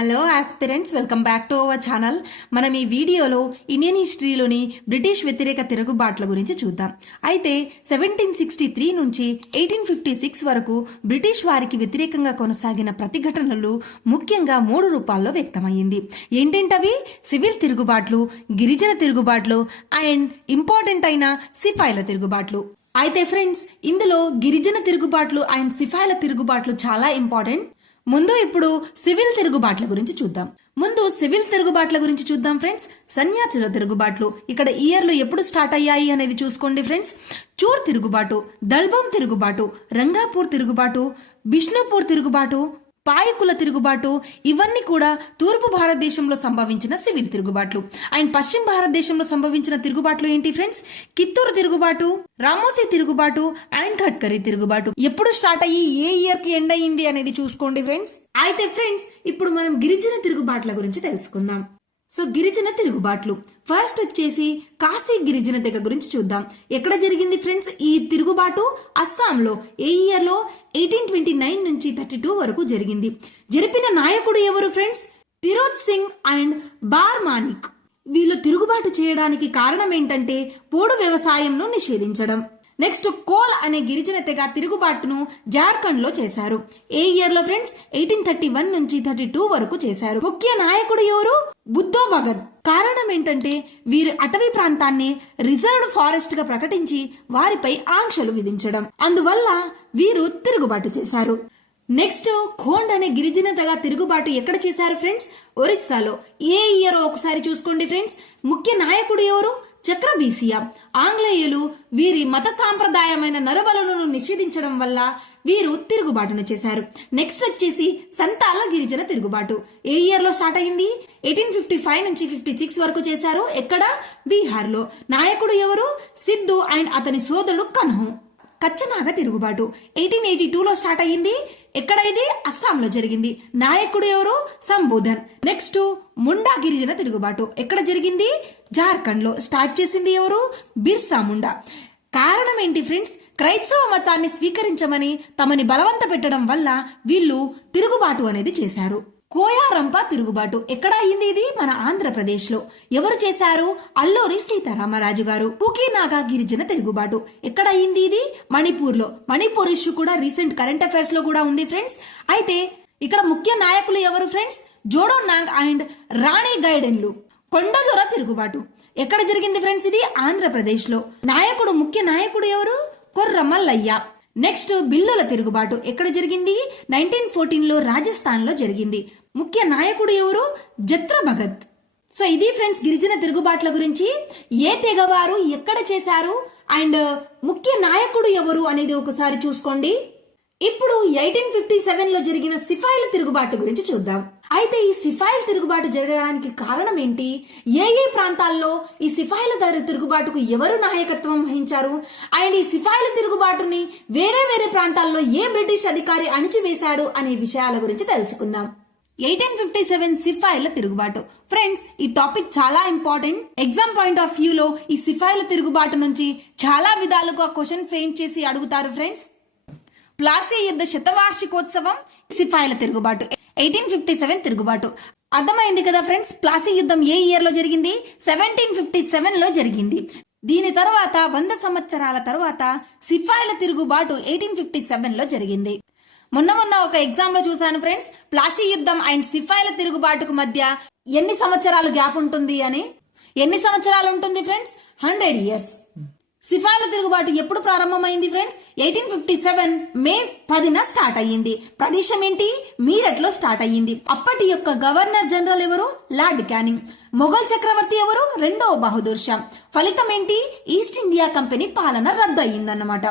Hello aspirants, welcome back to our channel. మనం ఈ వీడియోలో ఇండియన్ హిస్టరీలోని బ్రిటిష్ వ్యతిరేక తిరుగుబాట్ల గురించి చూద్దాం. అయితే 1763 నుంచి 1856 వరకు బ్రిటిష్ వారికి వ్యతిరేకంగా కొనసాగిన ప్రతిఘటనలు ముఖ్యంగా 3 రూపాల్లో వ్యక్తమయ్యింది. ఏంటంటవి? సివిల్ తిరుగుబాట్లు, గిరిజన తిరుగుబాట్లు అండ్ ఇంపార్టెంట్ అయిన సిపాయిల తిరుగుబాట్లు. అయితే ఫ్రెండ్స్, ఇందులో గిరిజన తిరుగుబాట్లు అండ్ సిపాయిల తిరుగుబాట్లు చాలా ఇంపార్టెంట్. ముందు ఇప్పుడు సివిల్ తిరుగుబాట్ల గురించి చూద్దాం. ఫ్రెండ్స్. సన్యాసుల తిరుగుబాట్లు. ఇక్కడ ఇయర్లు ఎప్పుడు స్టార్ట్ అయ్యాయి అనేది చూసుకోండి ఫ్రెండ్స్. చూర్ తిరుగుబాటు, దల్బోం తిరుగుబాటు, రంగాపూర్ తిరుగుబాటు, బిష్ణుపూర్ తిరుగుబాటు, పాయకుల తిరుగుబాటు, ఇవన్నీ కూడా తూర్పు భారతదేశంలో సంభవించిన సివిల్ తిరుగుబాట్లు. అండ్ పశ్చిమ భారతదేశంలో సంభవించిన తిరుగుబాట్లు ఏంటి ఫ్రెండ్స్? కిత్తూరు తిరుగుబాటు, రామోసీ తిరుగుబాటు అండ్ ఖట్కరీ తిరుగుబాటు. ఎప్పుడు స్టార్ట్ అయ్యి ఏ ఇయర్ కి ఎండ్ అయ్యింది అనేది చూసుకోండి ఫ్రెండ్స్. అయితే ఫ్రెండ్స్, ఇప్పుడు మనం గిరిజన తిరుగుబాట్ల గురించి తెలుసుకుందాం. సో గిరిజన తిరుగుబాట్లు ఫస్ట్ వచ్చేసి కాశీ గిరిజన తెగ గురించి చూద్దాం. ఎక్కడ జరిగింది ఫ్రెండ్స్ ఈ తిరుగుబాటు? అస్సాంలో. ఏ ఇయర్ లో? 1829 నుంచి 32 వరకు జరిగింది. జరిపిన నాయకుడు ఎవరు ఫ్రెండ్స్? తిరోత్ సింగ్ అండ్ బార్ మానిక్. వీళ్ళు తిరుగుబాటు చేయడానికి కారణం ఏంటంటే పోడు వ్యవసాయంను నిషేధించడం. నెక్స్ట్ కోల్ అనే గిరిజన తెగ తిరుగుబాటును జార్ఖండ్ లో చేశారు. ఏ ఇయర్ లో ఫ్రెండ్స్? 1831 నుంచి 32 వరకు చేశారు. ముఖ్య నాయకుడు ఎవరు? బుద్ధో భగత్. కారణం ఏంటంటే వీరు అటవీ ప్రాంతాన్ని రిజర్వ్డ్ ఫారెస్ట్ గా ప్రకటించి వారిపై ఆంక్షలు విధించడం. అందువల్ల వీరు తిరుగుబాటు చేశారు. నెక్స్ట్ ఖోండ్ అనే గిరిజన తెగ తిరుగుబాటు ఎక్కడ చేశారు ఫ్రెండ్స్? ఒరిస్సాలో. ఏ ఇయర్ ఒకసారి చూసుకోండి ఫ్రెండ్స్. ముఖ్య నాయకుడు ఎవరు? చక్రబీసియా. ఆంగ్లేయులు వీరి మత సాంప్రదాయమైన నరబలులను నిషేధించడం వల్ల వీరు తిరుగుబాటును చేశారు. నెక్స్ట్ వచ్చేసి సంతాల గిరిజన తిరుగుబాటు. ఏ ఇయర్ లో స్టార్ట్ అయింది? 1855 నుంచి 56 వరకు చేశారు. ఎక్కడ? బీహార్ లో. నాయకుడు ఎవరు? సిద్ధు అండ్ అతని సోదరుడు కన్హు. కచ్చనాగ తిరుగుబాటు 1882లో స్టార్ట్ అయ్యింది. ఎక్కడ ఇది? అస్సాంలో జరిగింది. నాయకుడు ఎవరు? సంబోధన్. నెక్స్ట్ ముండా గిరిజన తిరుగుబాటు ఎక్కడ జరిగింది? జార్ఖండ్ లో. స్టార్ట్ చేసింది ఎవరు? బిర్సా ముండా. కారణం ఏంటి ఫ్రెండ్స్? క్రైస్తవ మతాన్ని స్వీకరించమని తమని బలవంత పెట్టడం వల్ల వీళ్ళు తిరుగుబాటు అనేది చేశారు. కోయారంప తిరుగుబాటు ఎక్కడ అయింది? ఇది మన ఆంధ్రప్రదేశ్ లో. ఎవరు చేశారు? అల్లూరి సీతారామరాజు గారు. కుకీనాగా గిరిజన తిరుగుబాటు ఎక్కడ అయింది? ఇది మణిపూర్ లో. మణిపూర్ ఇష్యూ కూడా రీసెంట్ కరెంట్ అఫైర్స్ లో కూడా ఉంది ఫ్రెండ్స్. అయితే ఇక్కడ ముఖ్య నాయకులు ఎవరు ఫ్రెండ్స్? జోడో నాంగ్ అండ్ రాణి గైడెన్లు. కొండదొర తిరుగుబాటు ఎక్కడ జరిగింది ఫ్రెండ్స్? ఇది ఆంధ్రప్రదేశ్ లో. నాయకుడు, ముఖ్య నాయకుడు ఎవరు? కొర్రమల్లయ్య. నెక్స్ట్ బిల్లుల తిరుగుబాటు ఎక్కడ జరిగింది? 1914లో రాజస్థాన్ లో జరిగింది. ముఖ్య నాయకుడు ఎవరు? జత్ర భగత్. సో ఇది ఫ్రెండ్స్ గిరిజన తిరుగుబాట్ల గురించి. ఏ తెగవారు ఎక్కడ చేశారు అండ్ ముఖ్య నాయకుడు ఎవరు అనేది ఒకసారి చూసుకోండి. ఇప్పుడు 1857లో జరిగిన సిపాయిల తిరుగుబాటు గురించి చూద్దాం. అయితే ఈ సిపాయిల తిరుగుబాటు జరగడానికి కారణం ఏంటి? ఏ ఏ ప్రాంతాల్లో ఈ సిపాయిల తిరుగుబాటుకు ఎవరు నాయకత్వం వహించారు అండ్ ఈ సిపాయిల తిరుగుబాటుని వేరే వేరే ప్రాంతాల్లో ఏ బ్రిటిష్ అధికారి అణిచివేశాడు అనే విషయాల గురించి తెలుసుకుందాం. 1857 సిపాయిల తిరుగుబాటు. ఫ్రెండ్స్, ఈ టాపిక్ చాలా important. Exam point of view లో ఈ సిపాయిల తిరుగుబాటు నుంచి చాలా విధాలుగా క్వశ్చన్ ఫ్రేమ్ చేసి అడుగుతారు ఫ్రెండ్స్. ప్లాసీ యుద్ధ శతవార్షికోత్సవం, సిపాయిల తిరుగుబాటు, 1857 తిరుగుబాటు. అర్థమైంది కదా ఫ్రెండ్స్? ప్లాసీ యుద్ధం ఏ ఇయర్ లో జరిగింది? 1757లో జరిగింది. దీని తర్వాత 100 సంవత్సరాల తర్వాత సిపాయిల తిరుగుబాటు 1857లో జరిగింది. మొన్న ఒక ఎగ్జామ్ లో చూసాను ఫ్రెండ్స్, ప్లాసీ యుద్ధం అండ్ సిపాయిల తిరుగుబాటుకు మధ్య ఎన్ని సంవత్సరాలు గ్యాప్ ఉంటుంది అని. ఎన్ని సంవత్సరాలు ఉంటుంది ఫ్రెండ్స్? 100 years. సిపాయిల తిరుగుబాటు ఎప్పుడు ప్రారంభమైంది ఫ్రెండ్స్? 1857 మే 10న స్టార్ట్ అయ్యింది. ప్రదేశం ఏంటి? మీరట్ లో స్టార్ట్ అయ్యింది. అప్పటి యొక్క గవర్నర్ జనరల్ ఎవరు? Lord Canning. మొఘల్ చక్రవర్తి ఎవరు? రెండవ బహదూర్ షా. ఫలితం ఏంటి? ఈస్ట్ ఇండియా కంపెనీ పాలన రద్దు అయ్యిందన్నమాట.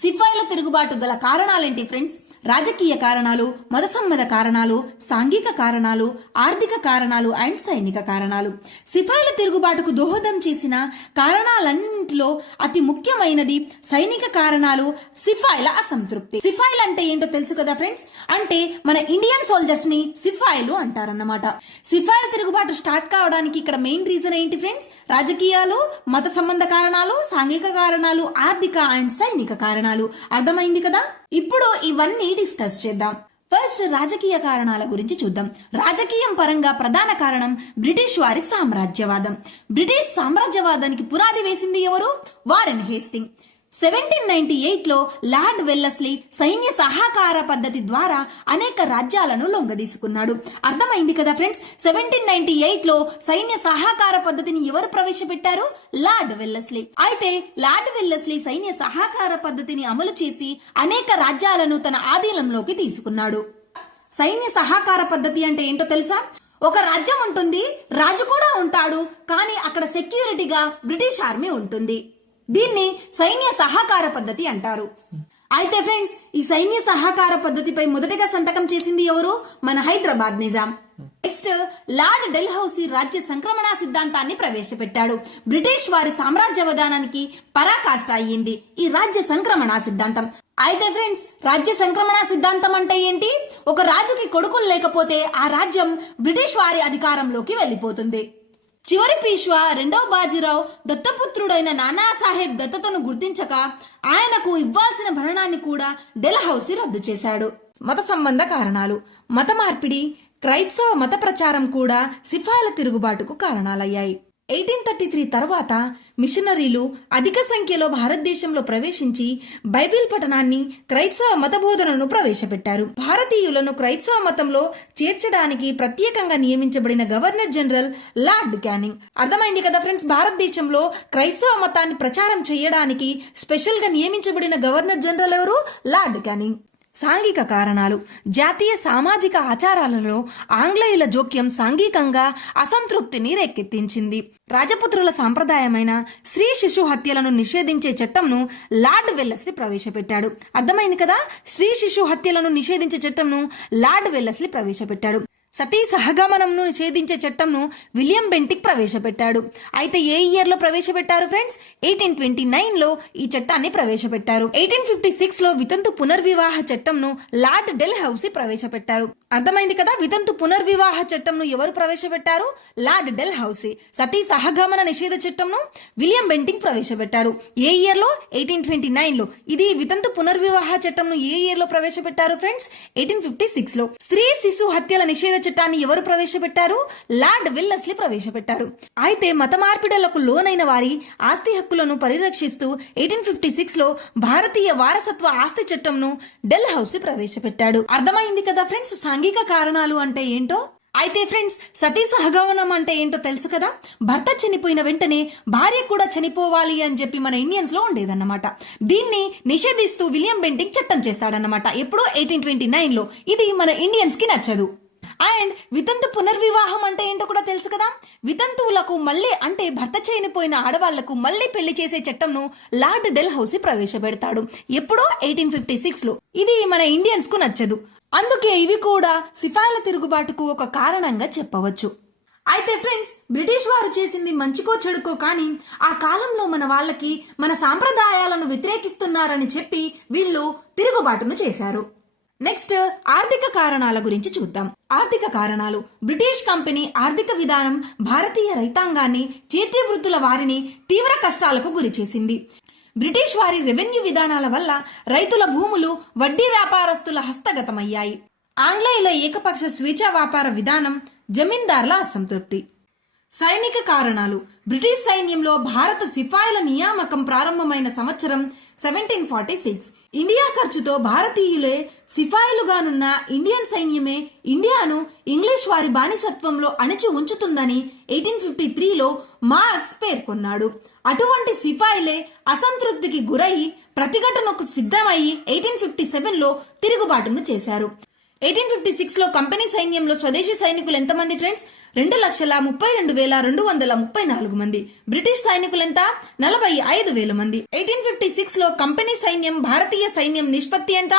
సిపాయిల తిరుగుబాటు గల కారణాలేంటి ఫ్రెండ్స్? రాజకీయ కారణాలు, మతసమ్మత కారణాలు, సాంఘిక కారణాలు, ఆర్థిక కారణాలు అండ్ సైనిక కారణాలు. సిపాయిల తిరుగుబాటుకు దోహదం చేసిన కారణాలన్నింటిలో అతి ముఖ్యమైనది సైనిక కారణాలు, సిపాయిల అసంతృప్తి. సిపాయిలు అంటే ఏంటో తెలుసు కదా ఫ్రెండ్స్? అంటే మన ఇండియన్ సోల్జర్స్ ని సిపాయిలు అంటారన్నమాట. సిపాయిల తిరుగుబాటు స్టార్ట్ కావడానికి ఇక్కడ మెయిన్ రీజన్ ఏంటి ఫ్రెండ్స్? రాజకీయాలు, మత సంబంధ కారణాలు, సాంఘిక కారణాలు, ఆర్థిక అండ్ సైనిక కారణాలు. అర్థమైంది కదా? ఇప్పుడు ఇవన్నీ డిస్కస్ చేద్దాం. ఫస్ట్ రాజకీయ కారణాల గురించి చూద్దాం. రాజకీయం పరంగా ప్రధాన కారణం బ్రిటిష్ వారి సామ్రాజ్యవాదం. బ్రిటిష్ సామ్రాజ్యవాదానికి పునాది వేసింది ఎవరు? Warren Hasting. 1798లో లార్డ్ వెల్లస్లీ సైన్య సహకార పద్ధతి ద్వారా అనేక రాజ్యాలను లొంగదీసుకున్నాడు. అర్థమైంది కదా ఫ్రెండ్స్? 1798లో సైన్య సహకార పద్ధతిని ఎవరు ప్రవేశపెట్టారు? Lord Wellesley. అయితే లార్డ్ వెల్లస్లీ సైన్య సహకార పద్ధతిని అమలు చేసి అనేక రాజ్యాలను తన ఆధీనంలోకి తీసుకున్నాడు. సైన్య సహకార పద్ధతి అంటే ఏంటో తెలుసా? ఒక రాజ్యం ఉంటుంది, రాజు కూడా ఉంటాడు, కానీ అక్కడ సెక్యూరిటీగా బ్రిటిష్ ఆర్మీ ఉంటుంది. దీన్ని సైన్య సహకార పద్ధతి అంటారు. అయితే ఫ్రెండ్స్, ఈ సైన్య సహకార పద్ధతిపై మొదటగా సంతకం చేసింది ఎవరు? మన హైదరాబాద్ నిజాం. నెక్స్ట్ లార్డ్ డెల్హౌసీ రాజ్య సంక్రమణ సిద్ధాంతాన్ని ప్రవేశపెట్టాడు. బ్రిటిష్ వారి సామ్రాజ్యవాదానికి పరాకాష్ట అయ్యింది ఈ రాజ్య సంక్రమణ సిద్ధాంతం. అయితే ఫ్రెండ్స్, రాజ్య సంక్రమణ సిద్ధాంతం అంటే ఏంటి? ఒక రాజుకి కొడుకులు లేకపోతే ఆ రాజ్యం బ్రిటిష్ వారి అధికారంలోకి వెళ్లిపోతుంది. చివరి పీష్వా రెండవ బాజీరావు దత్తపుత్రుడైన నానాసాహెబ్ దత్తతను గుర్తించక ఆయనకు ఇవ్వాల్సిన భరణాన్ని కూడా డెల్హౌసీ రద్దు చేశాడు. మత సంబంధ కారణాలు. మత మార్పిడి, క్రైస్తవ మత ప్రచారం కూడా సిపాయిల తిరుగుబాటుకు కారణాలయ్యాయి. 1833 తర్వాత మిషనరీలు అధిక సంఖ్యలో భారతదేశంలో ప్రవేశించి బైబిల్ పఠనాన్ని, క్రైస్తవ మత బోధనను ప్రవేశపెట్టారు. భారతీయులను క్రైస్తవ మతంలో చేర్చడానికి ప్రత్యేకంగా నియమించబడిన గవర్నర్ జనరల్ లార్డ్ క్యానింగ్. అర్థమైంది కదా ఫ్రెండ్స్? భారతదేశంలో క్రైస్తవ మతాన్ని ప్రచారం చేయడానికి స్పెషల్ గా నియమించబడిన గవర్నర్ జనరల్ ఎవరు? Lord canning. సాంఘిక కారణాలు. జాతీయ సామాజిక ఆచారాలలో ఆంగ్లేయుల జోక్యం సాంఘికంగా అసంతృప్తిని రేకెత్తించింది. రాజపుత్రుల సాంప్రదాయమైన స్త్రీ శిశు హత్యలను నిషేధించే చట్టంను లార్డ్ వెల్లస్లీ ప్రవేశపెట్టాడు. అర్థమైంది కదా? స్త్రీ శిశు హత్యలను నిషేధించే చట్టంను లార్డ్ వెల్లస్లీ ప్రవేశపెట్టాడు. సతీ సహగమనంను నిషేధించే చట్టంను విలియం బెంటిక్ ప్రవేశపెట్టాడు. అయితే ఏ ఇయర్ లో ప్రవేశపెట్టారు ఫ్రెండ్స్? 1829లో ఈ చట్టాన్ని ప్రవేశపెట్టారు. 1856లో వితంతు పునర్వివాహ చట్టంను లార్డ్ డెల్హౌసీ ప్రవేశపెట్టారు. అర్థమైంది కదా? వితంతు పునర్వివాహ చట్టంను ఎవరు ప్రవేశపెట్టారు? లార్డ్ డెల్హౌసీ. సతీ సహగమన నిషేధ చట్టంను విలియం బెంటిక్ ప్రవేశపెట్టారు. ఏ ఇయర్ లో? 1829లో. ఇది వితంతు పునర్వివాహ చట్టంను ఏ ఇయర్ లో ప్రవేశపెట్టారు ఫ్రెండ్స్? 1856లో. స్త్రీ శిశు హత్యల నిషేధ చట్టాన్ని ఎవరు ప్రవేశపెట్టారు? లార్డ్ వెల్లస్లీ ప్రవేశపెట్టారు. అయితే మత మార్పిడులకు లోనైన వారి ఆస్తి హక్కులను పరిరక్షిస్తూ 1856లో భారతీయ వారసత్వ ఆస్తి చట్టంను డెల్హౌసీ ప్రవేశపెట్టాడు. అర్థమైంది కదా ఫ్రెండ్స్ సాంఘిక కారణాలు అంటే ఏంటో? అయితే ఫ్రెండ్స్, సతీ సహగమనం అంటే ఏంటో తెలుసు కదా? భర్త చనిపోయిన వెంటనే భార్య కూడా చనిపోవాలి అని చెప్పి మన ఇండియన్స్ లో ఉండేదన్నమాట. దీన్ని నిషేధిస్తూ విలియం బెంటిక్ చట్టం చేస్తాడన్నమాట. ఎప్పుడో 1829లో. ఇది మన ఇండియన్స్ కి నచ్చదు. అండ్ వితంతు పునర్వివాహం అంటే ఏంటో కూడా తెలుసు కదా? వితంతువులకు మళ్ళీ అంటే భర్త చనిపోయిన ఆడవాళ్లకు మళ్ళీ పెళ్లి చేసే చట్టంను లార్డ్ డెల్హౌసీ ప్రవేశపెడతాడు. ఎప్పుడో 1856లో. ఇది మన ఇండియన్స్ కు నచ్చదు. అందుకే ఇవి కూడా సిపాయిల తిరుగుబాటుకు ఒక కారణంగా చెప్పవచ్చు. అయితే ఫ్రెండ్స్, బ్రిటిష్ వారు చేసింది మంచికో చెడుకో కానీ ఆ కాలంలో మన వాళ్ళకి మన సాంప్రదాయాలను వ్యతిరేకిస్తున్నారని చెప్పి వీళ్ళు తిరుగుబాటును చేశారు. నెక్స్ట్ ఆర్థిక కారణాల గురించి చూద్దాం. ఆర్థిక కారణాలు. బ్రిటిష్ కంపెనీ ఆర్థిక విధానం భారతీయ రైతాంగాన్ని, చేతి వృత్తుల వారిని తీవ్ర కష్టాలకు గురి చేసింది. బ్రిటిష్ వారి రెవెన్యూ విధానాల వల్ల రైతుల భూములు వడ్డీ వ్యాపారస్తుల హస్తగతమయ్యాయి. ఆంగ్లేయుల ఏకపక్ష స్వేచ్ఛా వ్యాపార విధానం, జమీందార్ల అసంతృప్తి. సైనిక కారణాలు. బ్రిటిష్ సైన్యంలో భారత సిపాయిల నియామకం ప్రారంభమైన సంవత్సరం 1746. ఇండియా ఖర్చుతో భారతీయులే సిపాయిలుగానున్న ఇండియన్ సైన్యమే ఇండియాను ఇంగ్లీష్ వారి బానిసత్వంలో అణచి ఉంచుతుందని 1853లో మార్క్స్ పేర్కొన్నాడు. అటువంటి సిపాయిలే అసంతృప్తికి గురై ప్రతిఘటనకు సిద్ధమయ్యి 1857లో తిరుగుబాటును చేశారు. 1856లో కంపెనీ సైన్యంలో స్వదేశీ సైనికులు ఎంతమంది ఫ్రెండ్స్? 2,32,234 మంది. బ్రిటిష్ సైనికులు ఎంత? 45,000 మంది. 1856లో కంపెనీ సైన్యం భారతీయ సైన్యం నిష్పత్తి ఎంత?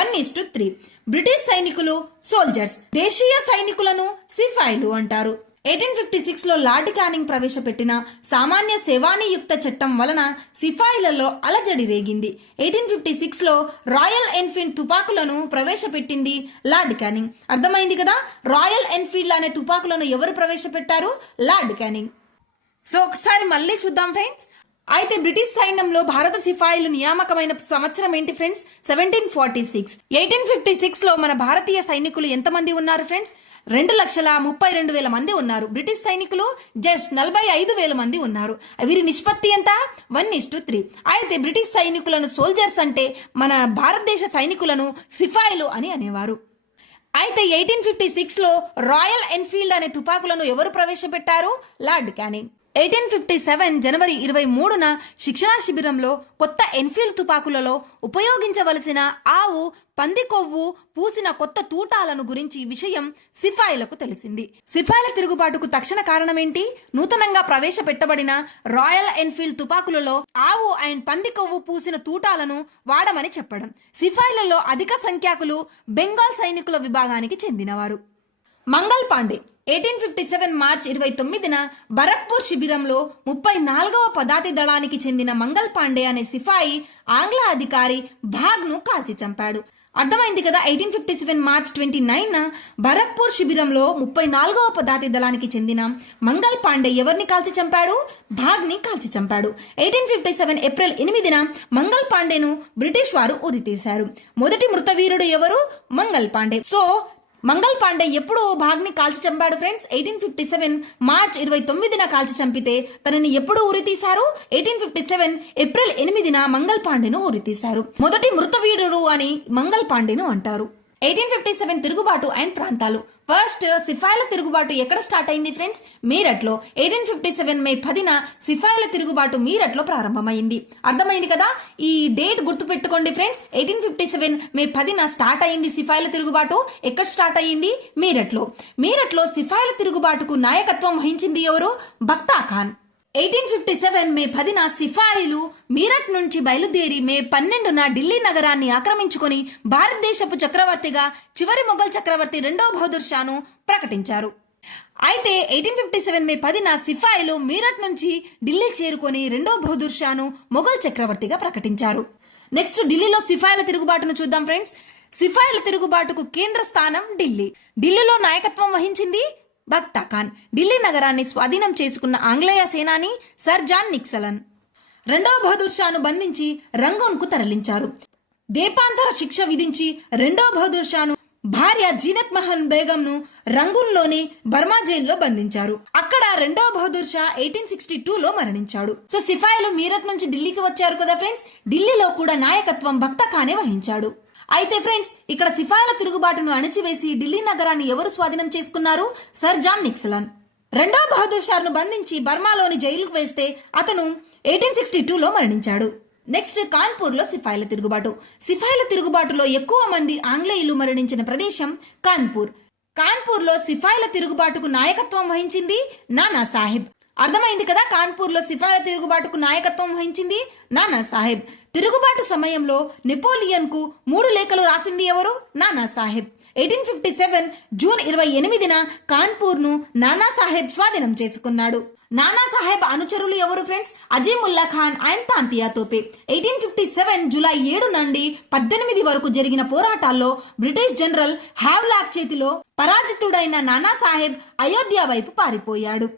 1:3. బ్రిటిష్ సైనికులు సోల్జర్స్, దేశీయ సైనికులను సిపాయిలు అంటారు. 1856లో లార్డ్ క్యానింగ్ ప్రవేశపెట్టిన సామాన్య సేవానియుక్త చట్టం వలన సిపాయిలలో అలజడి రేగింది. 1856లో రాయల్ ఎన్ఫీల్డ్ తుపాకులను ప్రవేశపెట్టింది లార్డ్ క్యానింగ్. అర్థమైంది కదా? రాయల్ ఎన్ఫీల్డ్ అనే తుపాకులను ఎవరు ప్రవేశపెట్టారు? Lord canning. సో ఒకసారి మళ్ళీ చూద్దాం ఫ్రెండ్స్. అయితే బ్రిటిష్ సైన్యంలో భారత సిపాయిలు నియామకమైన సంవత్సరం ఏంటి ఫ్రెండ్స్? 1746. 1856 లో మన భారతీయ సైనికులు ఎంతమంది ఉన్నారు ఫ్రెండ్స్? 2,32,000 మంది ఉన్నారు. బ్రిటిష్ సైనికులు జస్ట్ 45,000 మంది ఉన్నారు. వీరి నిష్పత్తి ఎంత? 1:3. అయితే బ్రిటిష్ సైనికులను సోల్జర్స్ అంటే మన భారతదేశ సైనికులను సిపాయిలు అని అనేవారు. అయితే 1856 లో రాయల్ ఎన్ఫీల్డ్ అనే తుపాకులను ఎవరు ప్రవేశపెట్టారు? Lord canning. 1857 జనవరి 23న శిక్షణా శిబిరంలో కొత్త ఎన్ఫీల్డ్ తుపాకులలో ఉపయోగించవలసిన ఆవు, పంది కొవ్వు పూసిన కొత్త తూటాలను గురించి విషయం సిపాయిలకు తెలిసింది. సిపాయిల తిరుగుబాటుకు తక్షణ కారణమేంటి? నూతనంగా ప్రవేశపెట్టబడిన రాయల్ ఎన్ఫీల్డ్ తుపాకులలో ఆవు అండ్ పంది కొవ్వు పూసిన తూటాలను వాడమని చెప్పడం. సిపాయిలలో అధిక సంఖ్యాకులు బెంగాల్ సైనికుల విభాగానికి చెందినవారు. మంగల్ పాండే 1857 మార్చి 29న బరక్పూర్ శిబిరంలో 34వ పదాతి దళానికి చెందిన మంగల్ పాండే అనే సిపాయి ఆంగ్ల అధికారి భాగ్ను కాల్చి చంపాడు. అర్థమైంది కదా? 1857 మార్చి 29న బరక్పూర్ శిబిరంలో 34వ పదాతి దళానికి చెందిన మంగల్ పాండే ఎవరిని కాల్చి చంపాడు? భాగ్ని కాల్చి చంపాడు. 1857 ఏప్రిల్ 8న మంగల్ పాండేను బ్రిటిష్ వారు ఉరితీశారు. మొదటి మృతవీరుడు ఎవరు? మంగల్ పాండే. సో మంగల్ పాండే ఎప్పుడు భాగ్ని కాల్చి చంపాడు ఫ్రెండ్స్? 1857 మార్చ్ 29న కాల్చి చంపితే తనని ఎప్పుడు ఉరితీశారు? 1857 ఏప్రిల్ 8న మంగల్ పాండేను ఉరితీశారు. మొదటి మృతవీరుడు అని మంగల్ పాండేను అంటారు. 1857 తిరుగుబాటు అండ్ ప్రాంతాలు. ఫస్ట్ సిపాయిల తిరుగుబాటు ఎక్కడ స్టార్ట్ అయింది ఫ్రెండ్స్? మీరట్లో. 1857 మే 10న సిపాయిల తిరుగుబాటు మీరట్లో ప్రారంభమైంది. అర్థమైంది కదా? ఈ డేట్ గుర్తుపెట్టుకోండి ఫ్రెండ్స్. 1857 మే 10న స్టార్ట్ అయింది సిపాయిల తిరుగుబాటు. ఎక్కడ స్టార్ట్ అయ్యింది? మీరట్లో. మీరట్లో సిపాయిల తిరుగుబాటుకు నాయకత్వం వహించింది ఎవరు? బక్తా ఖాన్. 1857 మే 10న సిపాయిలు మీరట్ నుంచి బయలుదేరి మే 12న ఢిల్లీ నగరాన్ని ఆక్రమించుకొని భారతదేశపు చక్రవర్తిగా చివరి మొఘల్ చక్రవర్తి రెండవ బహదూర్ షాను ప్రకటించారు. అయితే 1857 మే 10న సిపాయిలు మీరట్ నుంచి ఢిల్లీ చేరుకొని రెండవ బహదూర్ షాను మొఘల్ చక్రవర్తిగా ప్రకటించారు. నెక్స్ట్ ఢిల్లీలో సిపాయిల తిరుగుబాటును చూద్దాం ఫ్రెండ్స్. సిపాయిల తిరుగుబాటుకు కేంద్ర స్థానం ఢిల్లీ. ఢిల్లీలో నాయకత్వం వహించింది బక్తా ఖాన్. ఢిల్లీ నగరాన్ని స్వాధీనం చేసుకున్న ఆంగ్లేయ సేనాని సర్ జాన్ నిక్సలన్ రెండవ బహదూర్ షాను బంధించి రంగూన్ కు తరలించారు. దేపాంతర శిక్ష విధించి రెండవ బహదూర్ షాను భార్య జీనత్ మహల్ బేగంను రంగూన్లోని బర్మా జైల్లో బంధించారు. అక్కడ రెండవ బహదూర్ షా 1862లో మరణించాడు. సో సిపాయిలు మీరట్ నుంచి ఢిల్లీకి వచ్చారు కదా ఫ్రెండ్స్. ఢిల్లీలో కూడా నాయకత్వం బక్తా ఖానే వహించాడు. అయితే ఫ్రెండ్స్ ఇక్కడ సిపాయిల తిరుగుబాటును అణిచివేసి ఢిల్లీ నగరాన్ని ఎవరు స్వాధీనం చేసుకున్నారు? Sir John Nicholson. రెండో బహదూర్ షాను బంధించి బర్మాలోని జైలుకు వేస్తే అతను 1862లో మరణించాడు. నెక్స్ట్ కాన్పూర్ లో సిపాయిల తిరుగుబాటు. సిపాయిల తిరుగుబాటులో ఎక్కువ మంది ఆంగ్లేయులు మరణించిన ప్రదేశం కాన్పూర్. కాన్పూర్ లో సిపాయిల తిరుగుబాటుకు నాయకత్వం వహించింది నానా సాహెబ్. అర్థమైంది కదా? కాన్పూర్ లో సిపాయిల తిరుగుబాటుకు నాయకత్వం వహించింది నానా సాహెబ్. తిరుగుబాటు సమయంలో నెపోలియన్ కు 3 లేఖలు రాసింది ఎవరు? నానా సాహెబ్. 1857 జూన్ 28న కాన్పూర్ ను నానా సాహెబ్ స్వాధీనం చేసుకున్నాడు. నానా సాహెబ్ అనుచరులు ఎవరు friends? Azimullah Khan and Tantia Tope. 1857 July 7 నుండి 18 వరకు జరిగిన పోరాటాల్లో బ్రిటిష్ జనరల్ హ్యావ్లాక్ చేతిలో పరాజితుడైన నానా సాహెబ్ అయోధ్య వైపు పారిపోయాడు.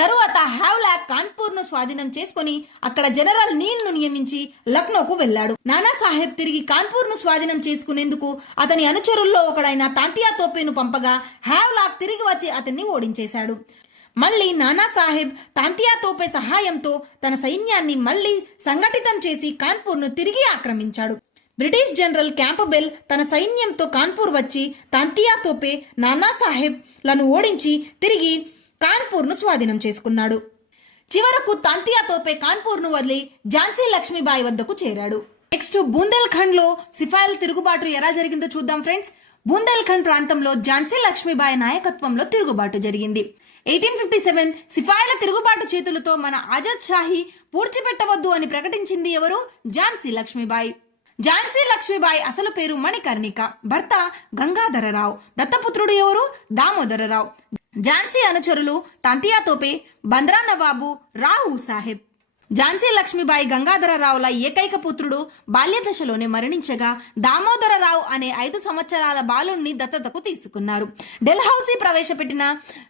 తరువాత హ్యావ్లాక్ కాన్పూర్ ను స్వాధీనం చేసుకుని అక్కడ జనరల్ నీల్ ను నియమించి లక్నోకు వెళ్లాడు. నానా సాహెబ్ తిరిగి కాన్పూర్ ను స్వాధీనం చేసుకునేందుకు అతని అనుచరుల్లో ఒకడైన తాంతియా తోపేను పంపగా హ్యావ్లాక్ తిరిగి వచ్చి అతన్ని ఓడించేశాడు. మళ్లీ నానా సాహెబ్ తాంతియా తోపే సహాయంతో తన సైన్యాన్ని మళ్లీ సంఘటితం చేసి కాన్పూర్ ను తిరిగి ఆక్రమించాడు. బ్రిటిష్ జనరల్ క్యాంపబెల్ తన సైన్యంతో కాన్పూర్ వచ్చి తాంతియా తోపే, నానా సాహెబ్ లను ఓడించి తిరిగి కాన్పూర్ ను స్వాధీనం చేసుకున్నాడు. చివరకు తాంతియా తోపే కాన్పూర్ ను వదిలి ఝాన్సీ లక్ష్మీబాయి వద్దకు చేరాడు. నెక్స్ట్ బూందేల్ ఖండ్ లో సిపాయిల తిరుగుబాటు ఎలా జరిగిందో చూద్దాం ఫ్రెండ్స్. బూందేల్ ఖండ్ ప్రాంతంలో ఝాన్సీ లక్ష్మీబాయి నాయకత్వంలో తిరుగుబాటు జరిగింది. 1857 సిపాయిల తిరుగుబాటు చేతులతో మన ఆజాద్ షాహీ పూడ్చిపెట్టవద్దు అని ప్రకటించింది ఎవరు? ఝాన్సీ లక్ష్మీబాయి. ఝాన్సీ లక్ష్మీబాయి అసలు పేరు మణికర్ణిక. భర్త గంగాధరరావు. దత్తపుత్రుడు ఎవరు? దామోదరరావు. ఝాన్సీ అనుచరులు తాంతియా తోపే, బంద్రా నవాబు, రావు సాహెబ్. ఝాన్సీ లక్ష్మీబాయి గంగాధరరావుల ఏకైక పుత్రుడు బాల్యదశలోనే మరణించగా దామోదరరావు అనే 5 సంవత్సరాల బాలుణ్ణి దత్తతకు తీసుకున్నారు. డెల్హౌసీ ప్రవేశపెట్టిన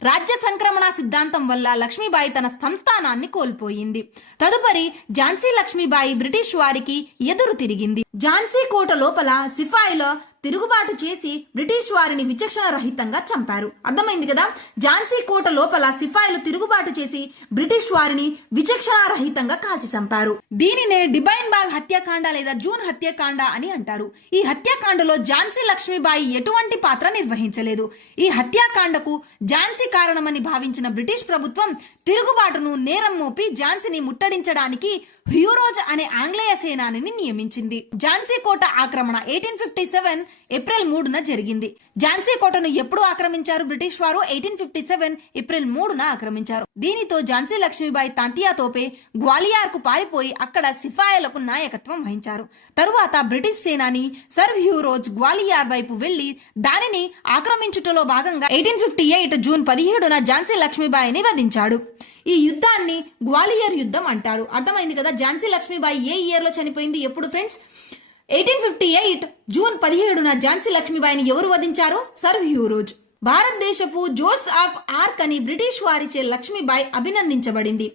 రాజ్య సంక్రమణ సిద్ధాంతం వల్ల లక్ష్మీబాయి తన సంస్థానాన్ని కోల్పోయింది. తదుపరి ఝాన్సీ లక్ష్మీబాయి బ్రిటిష్ వారికి ఎదురు తిరిగింది. ఝాన్సీ కోట లోపల సిపాయిల తిరుగుబాటు చేసి బ్రిటిష్ వారిని విచక్షణ రహితంగా చంపారు. అర్థమైంది కదా, ఝాన్సీ కోట లోపల సిపాయిలు తిరుగుబాటు చేసి బ్రిటిష్ వారిని విచక్షణ రహితంగా కాల్చి చంపారు. దీనినే డిబైన్ బాగ్ హత్యాకాండ లేదా జూన్ హత్యాకాండ అని అంటారు. ఈ హత్యాకాండలో ఝాన్సీ లక్ష్మీబాయి ఎటువంటి పాత్ర నిర్వహించలేదు. ఈ హత్యాకాండకు ఝాన్సీ కారణమని భావించిన బ్రిటిష్ ప్రభుత్వం తిరుగుబాటును నేరం మోపి ఝాన్సీని ముట్టడించడానికి హ్యూరోజ్ అనే ఆంగ్లేయ సేనానిని నియమించింది. ఝాన్సీ కోట ఆక్రమణ 1857 ఏప్రిల్ 3న జరిగింది. ఝాన్సీ కోటను ఎప్పుడు ఆక్రమించారు బ్రిటిష్ వారు? 1857 ఏప్రిల్ 3న ఆక్రమించారు. దీనితో ఝాన్సీ లక్ష్మీబాయి తాంతియా తోపే గ్వాలియర్ కు పారిపోయి అక్కడ సిపాయిలకు నాయకత్వం వహించారు. తరువాత బ్రిటిష్ సేనాని సర్ హ్యూరోజ్ గ్వాలియర్ వైపు వెళ్లి దానిని ఆక్రమించుటలో భాగంగా 1858 జూన్ 17న ఝాన్సీ లక్ష్మీబాయిని వధించాడు. ఈ యుద్ధాన్ని గ్వాలియర్ యుద్ధం అంటారు. అర్థమైంది కదా, ఝాన్సీ లక్ష్మీబాయి ఏ ఇయర్ లో చనిపోయింది? ఎప్పుడు ఫ్రెండ్స్? 1858 జూన్ 17న ఝాన్సీ లక్ష్మీబాయిని ఎవరు వధించారు? Sir Hugh Rose. భారతదేశపు జోస్ ఆఫ్ ఆర్క్ అని బ్రిటిష్ వారిచే లక్ష్మీబాయి అభినందించబడింది.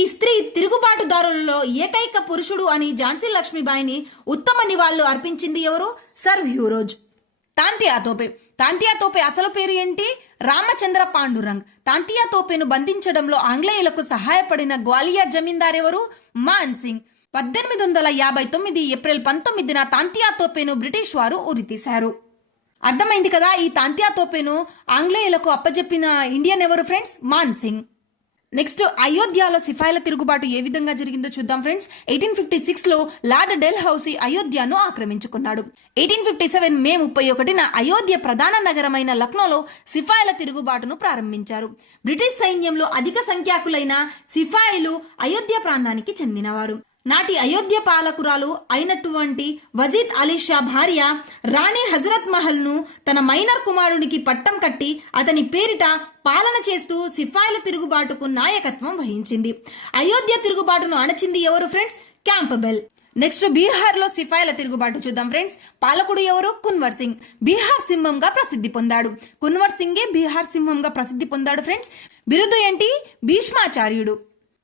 ఈ స్త్రీ తిరుగుబాటుదారులలో ఏకైక పురుషుడు అని ఝాన్సీ లక్ష్మీబాయిని ఉత్తమ నివాళులు అర్పించింది ఎవరు? Sir Hugh Rose. తాంతియా తోపే. తాంతియా తోపే అసలు పేరు ఏంటి? రామచంద్ర పాండురంగ్. తాంతియా తోపేను బంధించడంలో ఆంగ్లేయులకు సహాయపడిన గ్వాలియర్ జమీందార్ ఎవరు? మాన్ సింగ్. 1859 ఏప్రిల్ 19న తాంతియా తోపేను బ్రిటిష్ వారు ఉరితీశారు. అర్థమైంది కదా, ఈ తాంతియా తోపేను ఆంగ్లేయులకు అప్పజెప్పిన ఇండియన్ ఎవరు ఫ్రెండ్స్? మాన్ సింగ్. నెక్స్ట్, అయోధ్యలో సిపాయిల తిరుగుబాటు ఏ విధంగా జరిగిందో చూద్దాం ఫ్రెండ్స్. 1856లో లార్డ్ డెల్హౌసీ అయోధ్యను ఆక్రమించుకున్నాడు. 1857 మే 31న అయోధ్య ప్రధాన నగరమైన లక్నోలో సిపాయిల తిరుగుబాటును ప్రారంభించారు. బ్రిటిష్ సైన్యంలో అధిక సంఖ్యాకులైన సిపాయిలు అయోధ్య ప్రాంతానికి చెందినవారు. నాటి అయోధ్య పాలకురాలు అయినటువంటి వజీద్ అలీ షా భార్య రాణి హజరత్ మహల్ ను తన మైనర్ కుమారునికి పట్టం కట్టి అతని పేరిట పాలన చేస్తూ సిపాయిల తిరుగుబాటుకు నాయకత్వం వహించింది. అయోధ్య తిరుగుబాటును అణచింది ఎవరు ఫ్రెండ్స్? క్యాంపబెల్. నెక్స్ట్, బీహార్ లో సిపాయిల తిరుగుబాటు చూద్దాం ఫ్రెండ్స్. పాలకుడు ఎవరు? కున్వర్ సింగ్. బీహార్ సింహంగా ప్రసిద్ధి పొందాడు. కున్వర్ సింగే బీహార్ సింహంగా ప్రసిద్ధి పొందాడు ఫ్రెండ్స్. బిరుదు ఏంటి? భీష్మాచార్యుడు.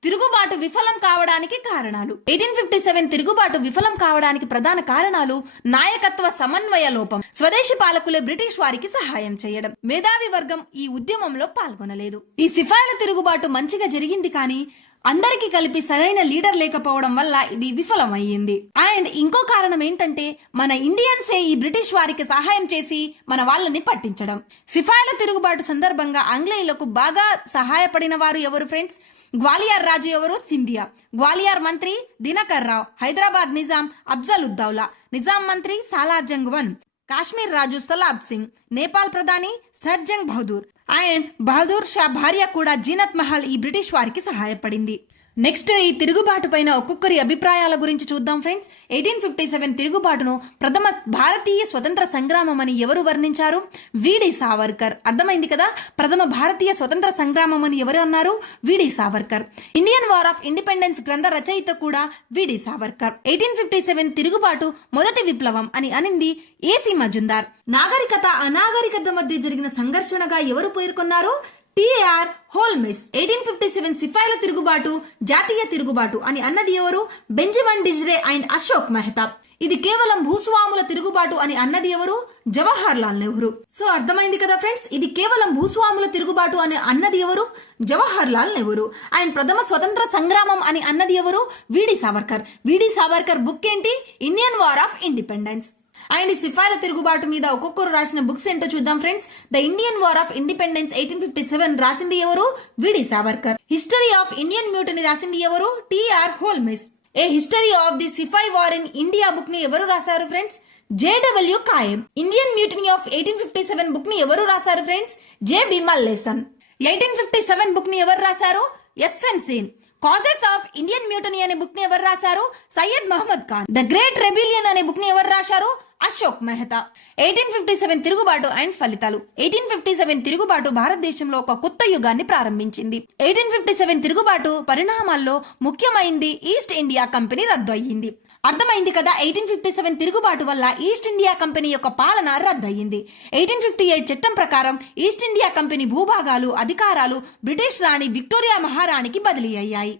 తిరుగుబాటు విఫలం కావడానికి కారణాలు. 1857 తిరుగుబాటు విఫలం కావడానికి ప్రధాన కారణాలు నాయకత్వ సమన్వయ లోపం, స్వదేశీ పాలకులే బ్రిటిష్ వారికి సహాయం చేయడం, మేధావి వర్గం ఈ ఉద్యమంలో పాల్గొనలేదు. ఈ సిపాయిల తిరుగుబాటు మంచిగా జరిగింది కానీ అందరికి కలిపి సరైన లీడర్ లేకపోవడం వల్ల ఇది విఫలమయ్యింది. అండ్ ఇంకో కారణం ఏంటంటే మన ఇండియన్సే ఈ బ్రిటిష్ వారికి సహాయం చేసి మన వాళ్ళని పట్టించడం. సిపాయిల తిరుగుబాటు సందర్భంగా ఆంగ్లేయులకు బాగా సహాయపడిన వారు ఎవరు ఫ్రెండ్స్? గ్వాలియర్ రాజు ఎవరు? సింధియా. గ్వాలియర్ మంత్రి దినకర్ రావు. హైదరాబాద్ నిజాం అఫ్జల్ ఉద్దౌలా. నిజాం మంత్రి సాలార్ జంగ్ వన్. కాశ్మీర్ రాజు సలాబ్ సింగ్. నేపాల్ ప్రధాని సర్జంగ్ బహదూర్. అండ్ బహదూర్ షా భార్య కూడా జీనత్ మహల్ ఈ బ్రిటిష్ వారికి సహాయపడింది. నెక్స్ట్, ఈ తిరుగుబాటు పైన ఒక్కొక్కరి అభిప్రాయాల గురించి చూద్దాం ఫ్రెండ్స్. 1857 తిరుగుబాటును ప్రథమ భారతీయ స్వతంత్ర సంగ్రామం అని ఎవరు వర్ణించారు? విడి సావర్కర్. అర్థమైంది కదా, ప్రథమ భారతీయ స్వతంత్ర సంగ్రామం అని ఎవరు అన్నారు? విడి Savarkar. Indian war of independence గ్రంథ రచయిత కూడా విడి సావర్కర్. 1857 తిరుగుబాటు మొదటి విప్లవం అని అనింది ఏసీ మజుందార్. నాగరికత అనాగరికత మధ్య జరిగిన సంఘర్షణగా ఎవరు పేర్కొన్నారు? టిఆర్ హోల్మెస్. 1857 సిపాయిల తిరుగుబాటు జాతీయ తిరుగుబాటు అని అన్నది ఎవరు? Benjamin Disraeli and Ashok Mehta. ఇది కేవలం భూస్వాముల తిరుగుబాటు అని అన్నది ఎవరు? జవహర్ లాల్ నెహ్రూ. సో అర్థమైంది కదా ఫ్రెండ్స్, ఇది కేవలం భూస్వాముల తిరుగుబాటు అని అన్నది ఎవరు? జవహర్ లాల్ నెహ్రూ. అండ్ ప్రథమ స్వతంత్ర సంగ్రామం అని అన్నది ఎవరు? V D Savarkar. V D Savarkar book ఏంటి? Indian war of independence. And ఈ సిపాయిల తిరుగుబాటు మీద ఒక్కొక్కరు రాసిన బుక్స్ ఏంటో చూద్దాం friends. The Indian war of independence 1857 రాసింది ఎవరు? V D Savarkar. History of Indian mutiny రాసింది ఎవరు? T R Holmes. A history of the sepoy war in India book ని ఎవరు రాశారు friends? J W Kaye. Indian mutiny of 1857 book ని ఎవరు రాశారు friends? G B Malleson. 1857 book ని ఎవరు రాశారు? SN Sen. Causes of Indian mutiny అనే బుక్ ని ఎవరు రాశారు? Syed Mohammad Khan. The great rebellion అనే బుక్ ని ఎవరు రాశారు? అశోక్ మెహతా. 1857 తిరుగుబాటు అండ్ ఫలితాలు. 1857 తిరుగుబాటు భారతదేశంలో ఒక కొత్త యుగాన్ని ప్రారంభించింది. 1857 తిరుగుబాటు పరిణామాల్లో ముఖ్యమైంది ఈస్ట్ ఇండియా కంపెనీ రద్దు అయ్యింది. అర్థమైంది కదా, 1857 తిరుగుబాటు వల్ల ఈస్ట్ ఇండియా కంపెనీ యొక్క పాలన రద్దయింది. 1858 చట్టం ప్రకారం ఈస్ట్ ఇండియా కంపెనీ భూభాగాలు, అధికారాలు బ్రిటిష్ రాణి విక్టోరియా మహారాణికి బదిలీ అయ్యాయి.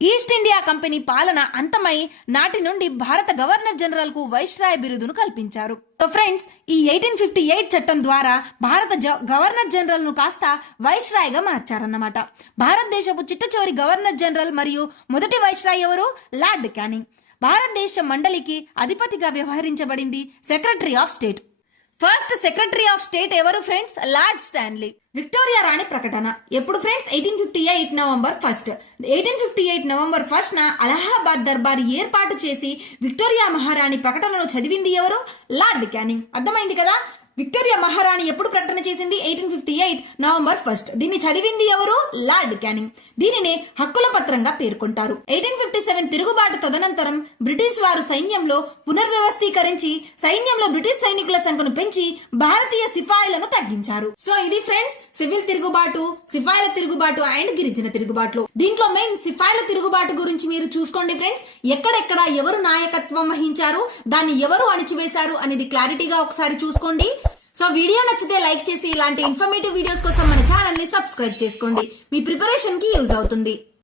ఈస్ట్ ఇండియా కంపెనీ పాలన అంతమై నాటి నుండి భారత గవర్నర్ జనరల్ కు వైస్రాయ్ బిరుదును కల్పించారు. సో ఫ్రెండ్స్, ఈ 1858 చట్టం ద్వారా భారత గవర్నర్ జనరల్ ను కాస్త వైస్రాయ్ గా మార్చారన్నమాట. భారతదేశపు చిట్ట చివరి గవర్నర్ జనరల్ మరియు మొదటి వైస్రాయ్ ఎవరు? Lord Canning. భారతదేశ మండలికి అధిపతిగా వ్యవహరించబడింది secretary of state. First secretary of state ఎవరు ఫ్రెండ్స్? Lord Stanley. విక్టోరియా రాణి ప్రకటన ఎప్పుడు friends? 1858 November 1. 1858 November 1 Allahabad Durbar ఏర్పాటు చేసి విక్టోరియా మహారాణి ప్రకటనను చదివింది ఎవరు? Lord Canning. అర్థమైంది కదా, విక్టోరియా మహారాణి ఎప్పుడు ప్రకటన చేసింది? 1858 నవంబర్ 1. దీన్ని చదివింది ఎవరు? Lord canning. దీనినే హక్కుల పత్రంగా పేర్కొంటారు. 1857 తిరుగుబాటు తదనంతరం బ్రిటిష్ వారు సైన్యంలో పునర్వ్యవస్థీకరించి సైన్యంలో బ్రిటిష్ సైనికుల సంఖ్యను పెంచి భారతీయ సిపాయిలను తగ్గించారు. సో ఇది ఫ్రెండ్స్ సివిల్ తిరుగుబాటు, సిపాయిల తిరుగుబాటు అండ్ గిరిజన తిరుగుబాట్లు. దీంట్లో మెయిన్ సిపాయిల తిరుగుబాటు గురించి మీరు చూసుకోండి ఫ్రెండ్స్. ఎక్కడెక్కడ ఎవరు నాయకత్వం వహించారు, దాన్ని ఎవరు అణిచివేశారు అనేది క్లారిటీగా ఒకసారి చూసుకోండి. సో వీడియో నచ్చితే లైక్ చేసి ఇలాంటి ఇన్ఫర్మేటివ్ వీడియోస్ కోసం మన ఛానల్ ని సబ్స్క్రైబ్ చేసుకోండి. మీ ప్రిపరేషన్ కి యూజ్ అవుతుంది.